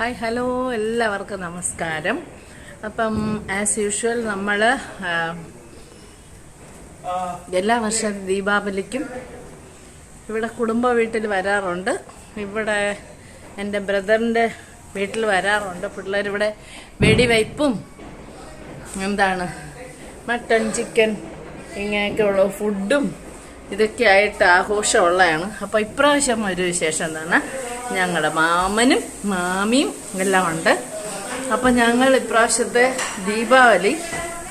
Hi hello എല്ലാവർക്കും നമസ്കാരം. അപ്പം ആസ് യൂഷ്വൽ നമ്മൾ എല്ലാ വർഷം ദീപാവലിക്കും ഇവിടെ കുടുംബ വീട്ടിൽ വരാറുണ്ട്. ഇവിടെ എൻ്റെ ബ്രദറിൻ്റെ വീട്ടിൽ വരാറുണ്ട്. പിള്ളേരിവിടെ വെടിവയ്പ്പും മട്ടൺ ചിക്കൻ ഇങ്ങനെയൊക്കെയുള്ള ഫുഡും ഇതൊക്കെ ആയിട്ട് ആഘോഷമുള്ളതാണ്. അപ്പോൾ ഇപ്രാവശ്യം ഒരു വിശേഷം ഞങ്ങളുടെ മാമനും മാമിയും എല്ലാം ഉണ്ട്. അപ്പം ഞങ്ങൾ ഇപ്രാവശ്യത്തെ ദീപാവലി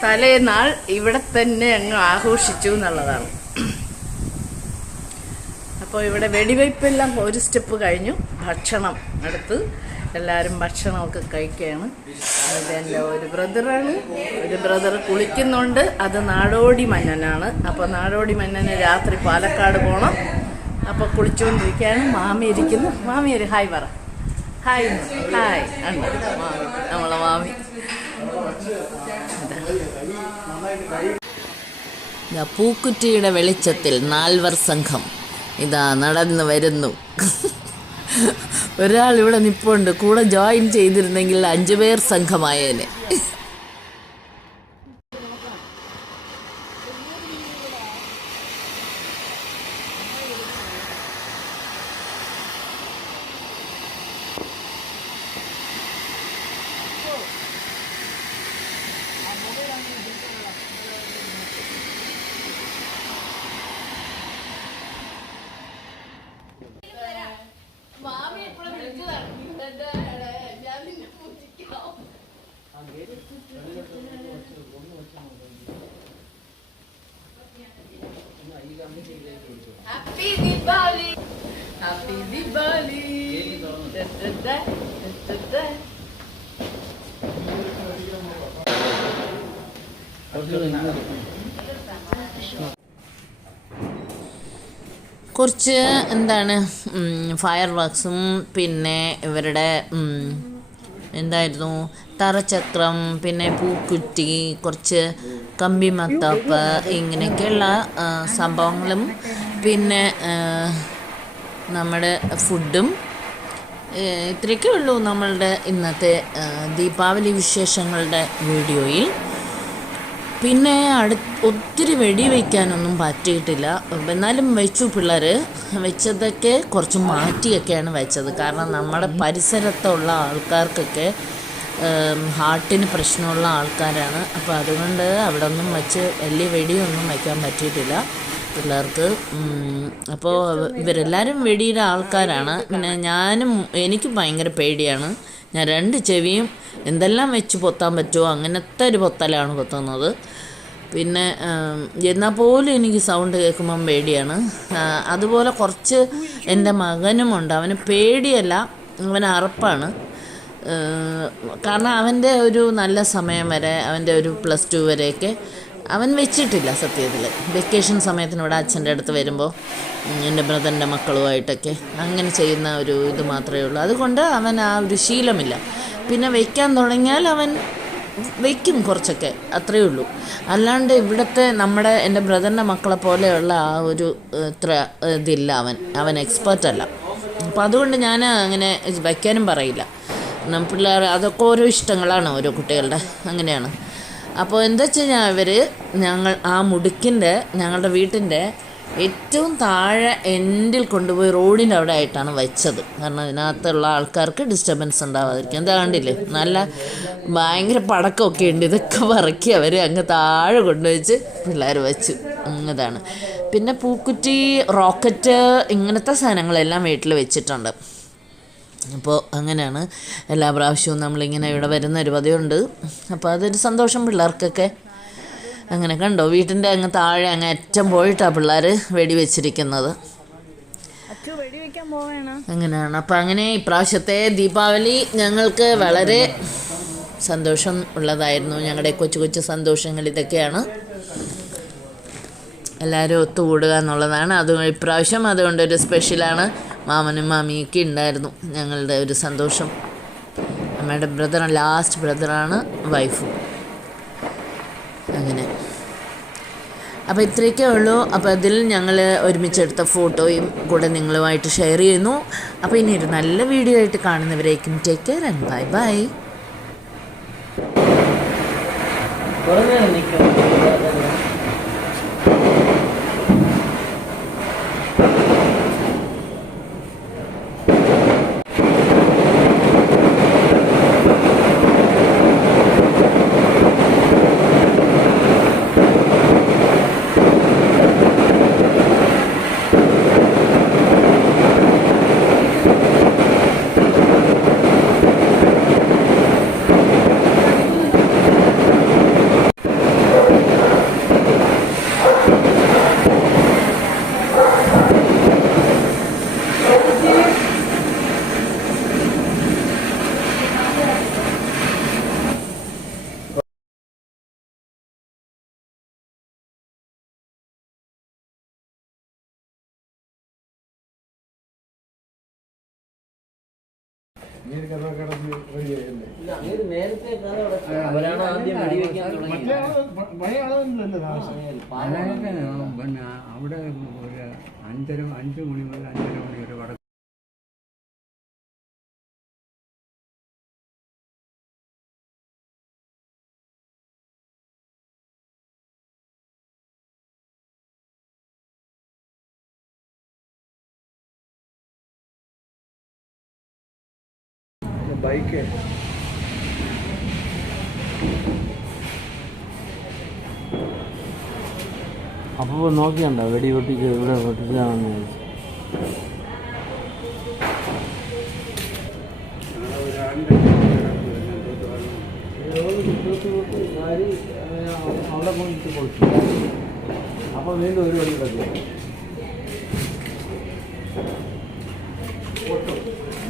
തലേനാൾ ഇവിടെ തന്നെ അങ്ങ് ആഘോഷിച്ചു എന്നുള്ളതാണ്. അപ്പോൾ ഇവിടെ വെടിവയ്പ്പെല്ലാം ഒരു സ്റ്റെപ്പ് കഴിഞ്ഞു. ഭക്ഷണം എടുത്ത് എല്ലാവരും ഭക്ഷണമൊക്കെ കഴിക്കുകയാണ്. ഇതെൻ്റെ ഒരു ബ്രദറാണ്. ഒരു ബ്രദർ കുളിക്കുന്നുണ്ട്. അത് നാടോടി മന്നനാണ്. അപ്പോൾ നാടോടി മന്നന് രാത്രി പാലക്കാട് പോകണം. അപ്പോൾ കുളിച്ചുകൊണ്ടിരിക്കുകയാണ്. മാമി ഇരിക്കുന്നു. മാമി ഒരു ഹായ് പറ. ഹായ് ഹായ് ഉണ്ട് മാമി, നമ്മളെ മാമി. പൂക്കുറ്റിയുടെ വെളിച്ചത്തിൽ 4 സംഘം ഇതാ നടന്നു വരുന്നു. ഒരാൾ ഇവിടെ നിപ്പുണ്ട്. കൂടെ ജോയിൻ ചെയ്തിരുന്നെങ്കിൽ 5 പേർ സംഘമായേനെ. Happy Diwali! Happy Diwali! കുറച്ച് ഫയർ വർക്സും പിന്നെ ഇവരുടെ തറചക്രം, പിന്നെ പൂക്കുറ്റി, കുറച്ച് കമ്പി മത്താപ്പ്, ഇങ്ങനെയൊക്കെയുള്ള സംഭവങ്ങളും പിന്നെ നമ്മുടെ ഫുഡും ഇത്രയൊക്കെ ഉള്ളൂ നമ്മളുടെ ഇന്നത്തെ ദീപാവലി വിശേഷങ്ങളുടെ വീഡിയോയിൽ. പിന്നെ ഒത്തിരി വെടി വയ്ക്കാനൊന്നും പറ്റിയിട്ടില്ല. എന്നാലും വെച്ചു. പിള്ളേർ വെച്ചതൊക്കെ കുറച്ച് മാറ്റിയൊക്കെയാണ് വെച്ചത്. കാരണം നമ്മുടെ പരിസരത്തുള്ള ആൾക്കാർക്കൊക്കെ ഹാർട്ടിന് പ്രശ്നമുള്ള ആൾക്കാരാണ്. അപ്പോൾ അതുകൊണ്ട് അവിടെ ഒന്നും വെച്ച് വലിയ വെടിയൊന്നും വയ്ക്കാൻ പറ്റിയിട്ടില്ല പിള്ളേർക്ക്. അപ്പോൾ ഇവരെല്ലാവരും വെടിയുടെ ആൾക്കാരാണ്. പിന്നെ എനിക്ക് ഭയങ്കര പേടിയാണ്. ഞാൻ 2 ചെവിയും എന്തെല്ലാം വെച്ച് പൊത്താൻ പറ്റുമോ അങ്ങനത്തെ ഒരു പൊത്തലാണ് പൊത്തുന്നത്. പിന്നെ എന്നാൽ പോലും എനിക്ക് സൗണ്ട് കേൾക്കുമ്പം പേടിയാണ്. അതുപോലെ കുറച്ച് എൻ്റെ മകനുമുണ്ട്. അവന് പേടിയല്ല, അവന് അറപ്പാണ്. കാരണം അവൻ്റെ ഒരു നല്ല സമയം വരെ, അവൻ്റെ ഒരു +2 വരെയൊക്കെ അവൻ വെച്ചിട്ടില്ല സത്യത്തിൽ. വെക്കേഷൻ സമയത്തിന് ഇവിടെ അച്ഛൻ്റെ അടുത്ത് വരുമ്പോൾ എൻ്റെ ബ്രദറിൻ്റെ മക്കളുമായിട്ടൊക്കെ അങ്ങനെ ചെയ്യുന്ന ഒരു ഇത് മാത്രമേ ഉള്ളൂ. അതുകൊണ്ട് അവൻ ആ ഒരു ശീലമില്ല. പിന്നെ വയ്ക്കാൻ തുടങ്ങിയാൽ അവൻ വയ്ക്കും കുറച്ചൊക്കെ, അത്രയേ ഉള്ളൂ. അല്ലാണ്ട് ഇവിടുത്തെ എൻ്റെ ബ്രദറിൻ്റെ മക്കളെ പോലെയുള്ള ആ ഒരു ഇത്ര ഇതില്ല. അവൻ എക്സ്പേർട്ടല്ല. അപ്പം അതുകൊണ്ട് ഞാൻ അങ്ങനെ വയ്ക്കാനും പറയില്ല. പിള്ളേർ അതൊക്കെ ഓരോ ഇഷ്ടങ്ങളാണ് ഓരോ കുട്ടികളുടെ, അങ്ങനെയാണ്. അപ്പോൾ എന്താ വെച്ച് കഴിഞ്ഞാൽ ഞങ്ങളുടെ വീട്ടിൻ്റെ ഏറ്റവും താഴെ എൻഡിൽ കൊണ്ടുപോയി റോഡിൻ്റെ അവിടെ ആയിട്ടാണ് വെച്ചത്. കാരണം ഇതിനകത്തുള്ള ആൾക്കാർക്ക് ഡിസ്റ്റർബൻസ് ഉണ്ടാവാതിരിക്കും. എന്താ കണ്ടില്ലേ, നല്ല ഭയങ്കര പടക്കമൊക്കെ ഉണ്ട്. ഇതൊക്കെ പറക്കി അവർ അങ്ങ് താഴെ കൊണ്ടുവച്ച് പിള്ളേർ വെച്ചു. അതാണ്. പിന്നെ പൂക്കുറ്റി, റോക്കറ്റ്, ഇങ്ങനത്തെ സാധനങ്ങളെല്ലാം വീട്ടിൽ വെച്ചിട്ടുണ്ട്. അപ്പോൾ അങ്ങനെയാണ് എല്ലാ പ്രാവശ്യവും നമ്മളിങ്ങനെ ഇവിടെ വരുന്നൊരു പതിവുണ്ട്. അപ്പോൾ അതൊരു സന്തോഷം പിള്ളേർക്കൊക്കെ. അങ്ങനെ കണ്ടോ, വീട്ടിൻ്റെ അങ്ങ് താഴെ അങ്ങ് അറ്റം പോയിട്ടാണ് പിള്ളേർ വെടിവെച്ചിരിക്കുന്നത്. അങ്ങനെയാണ്. അപ്പം അങ്ങനെ ഇപ്രാവശ്യത്തെ ദീപാവലി ഞങ്ങൾക്ക് വളരെ സന്തോഷം ഉള്ളതായിരുന്നു. ഞങ്ങളുടെ കൊച്ചു കൊച്ചു സന്തോഷങ്ങൾ ഇതൊക്കെയാണ്. എല്ലാവരും ഒത്തുകൂടുക എന്നുള്ളതാണ്. ഇപ്രാവശ്യം അതുകൊണ്ടൊരു സ്പെഷ്യലാണ്. മാമനും മാമിയൊക്കെ ഉണ്ടായിരുന്നു. ഞങ്ങളുടെ ഒരു സന്തോഷം. അമ്മയുടെ ലാസ്റ്റ് ബ്രദറാണ് വൈഫും. അങ്ങനെ അപ്പോൾ ഇത്രയൊക്കെ ഉള്ളൂ. അപ്പോൾ അതിൽ ഞങ്ങൾ ഒരുമിച്ചെടുത്ത ഫോട്ടോയും കൂടെ നിങ്ങളുമായിട്ട് ഷെയർ ചെയ്യുന്നു. അപ്പോൾ ഇനി ഒരു നല്ല വീഡിയോ ആയിട്ട് കാണുന്നവരേക്കും take care and bye bye. അവരാണ് ആദ്യം വെടിവെക്കാൻ തുടങ്ങിയത്. പിന്നെ അവിടെ ഒരു 5 മണി മുതൽ 5:30 മണി വരെ വടക്ക് ബൈക്ക് അപ്പോൾ നോക്കിയണ്ട വെടി പൊട്ടിച്ച് ഇവിടെ പൊട്ടിച്ചാണെന്ന് അവിടെ പോയിട്ട് കൊടുത്തു. അപ്പോൾ വീണ്ടും ഒരു വഴി കിടക്കുക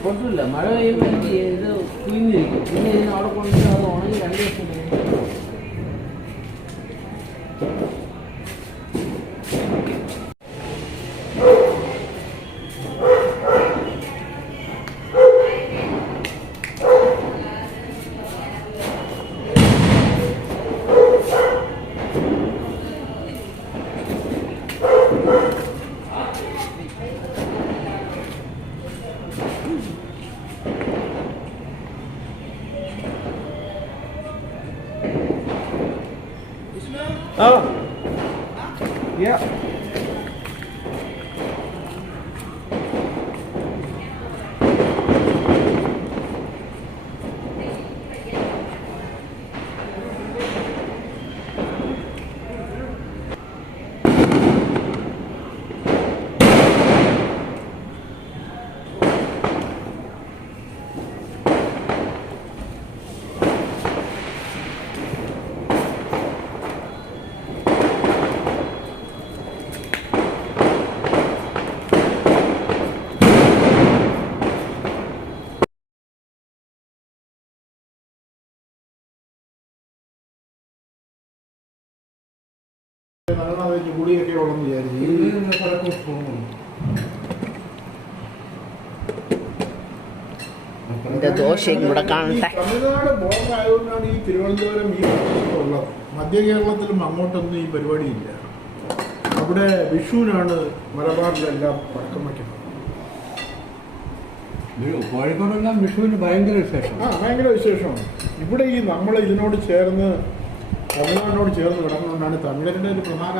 പൊട്ടില്ല. മഴ പെയ്യുമ്പോൾ എനിക്ക് ഇത് കുഞ്ഞിരിക്കും. പിന്നെ ഇതിന് അവിടെ കൊണ്ടിട്ട് അത് ഉണങ്ങി 2 ദിവസം കഴിഞ്ഞ് Oh. Yeah. കൂടിയൊക്കെ ഉള്ളെന്ന് വിചാരിച്ചു. ദോശയും കൂടെ കാണട്ടെ. തമിഴ്നാട് ബോർഡർ ആയതുകൊണ്ടാണ് ഈ തിരുവനന്തപുരം ഈ ഉള്ളത്. മധ്യ കേരളത്തിലും അങ്ങോട്ടൊന്നും ഈ പരിപാടിയില്ല. അവിടെ വിഷുവിനാണ് മലബാറിലെല്ലാം പടക്കം വയ്ക്കുന്നത്. കോഴിക്കോടെല്ലാം വിഷുവിന് ഭയങ്കര വിശേഷം. ഭയങ്കര വിശേഷമാണ്. ഇവിടെ ഈ നമ്മൾ ഇതിനോട് ചേർന്ന് തമിഴ്നാടിനോട് ചേർന്ന് കിടന്നുകൊണ്ടാണ് തമിഴരുടെ ഒരു പ്രധാന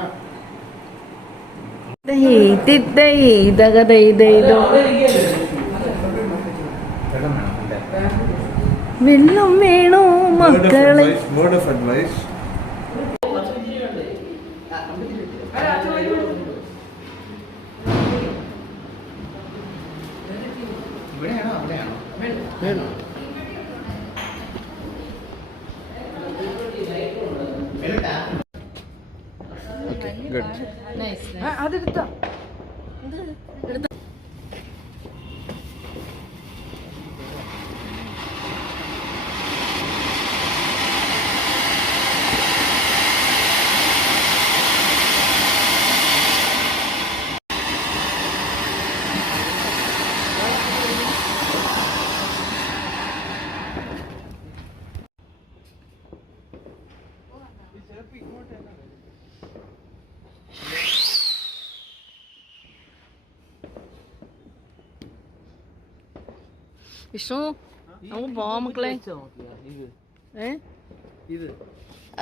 വെള്ളം വേണോ മക്കളെ? Word of advice. അതെടുത്തോ. വിഷ്ണു നമുക്ക് പോവാം മക്കളെ. ഇത് ഏ ഇത്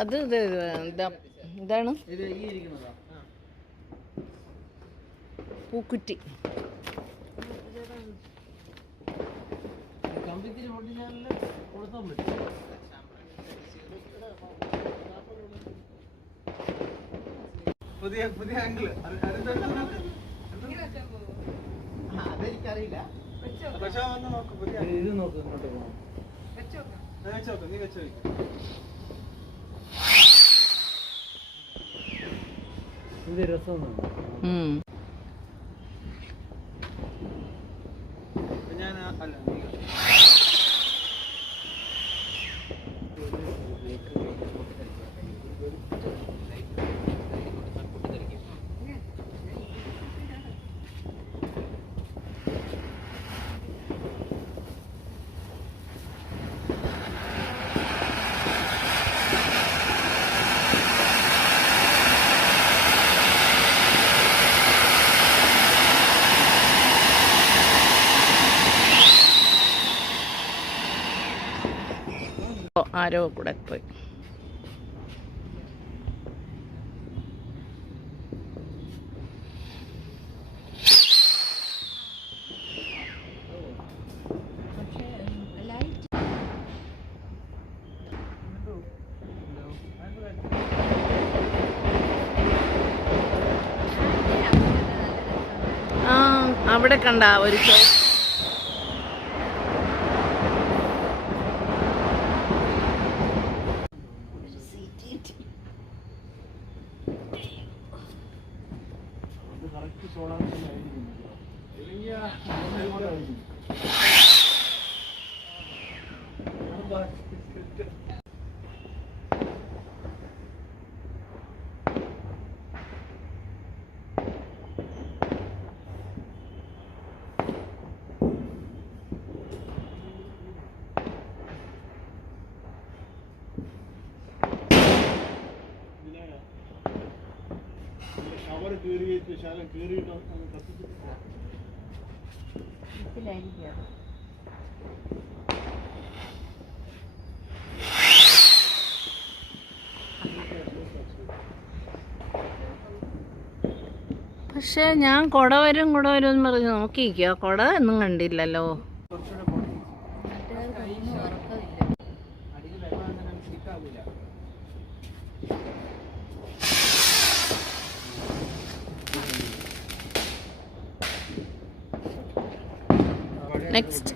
അത് ഇത് ഇതാണ് ഇത് ഈ ഇരിക്കുന്നതാ. പൂക്കുറ്റി. കമ്പിത്തിരി പൊട്ടിച്ചാല് കൊടുത്താൽ പറ്റും. പുതിയ പുതിയ ആംഗിള് അതെനിക്കറിയില്ല. ഇത് നോക്ക് ഇങ്ങോട്ട് പോകാം. നീ വെച്ചോ. ഇത് രസമൊന്നും ഞാൻ അല്ല ആരോ കൂടെ പോയി. ആ അവിടെ കണ്ട ഒരു കവർ കീറിയിട്ട് ശാലം കീറിയിട്ട് കത്തിച്ചിട്ട് പക്ഷെ ഞാൻ കുട വരും എന്ന് പറഞ്ഞ് നോക്കിയിരിക്കുക. കുട ഒന്നും കണ്ടില്ലല്ലോ. നെക്സ്റ്റ്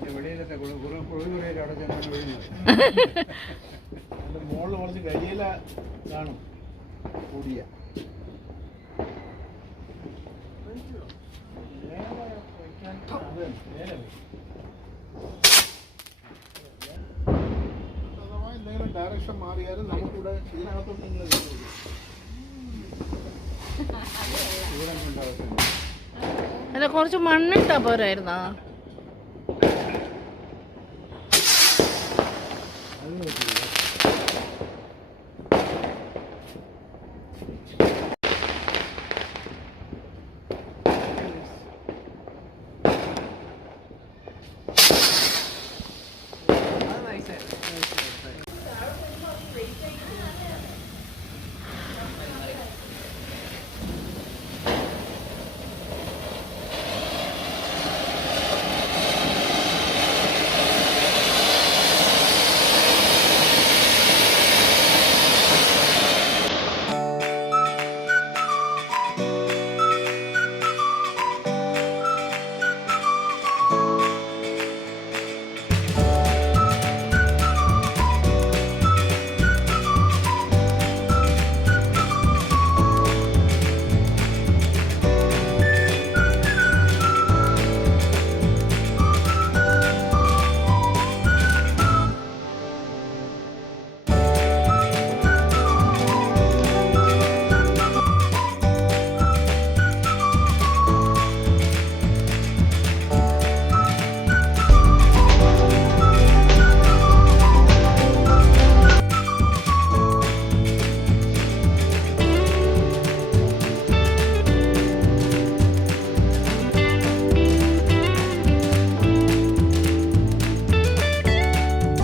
മോളിൽ കുറച്ച് കരിയില കാണും കൂടിയ എന്തെങ്കിലും ഡയറക്ഷൻ മാറിയാലും നമുക്കിവിടെ ഇതിനകത്തോട്ടെങ്കിലും അല്ല കുറച്ച് മണ്ണിട്ടാ പോരായിരുന്നാ?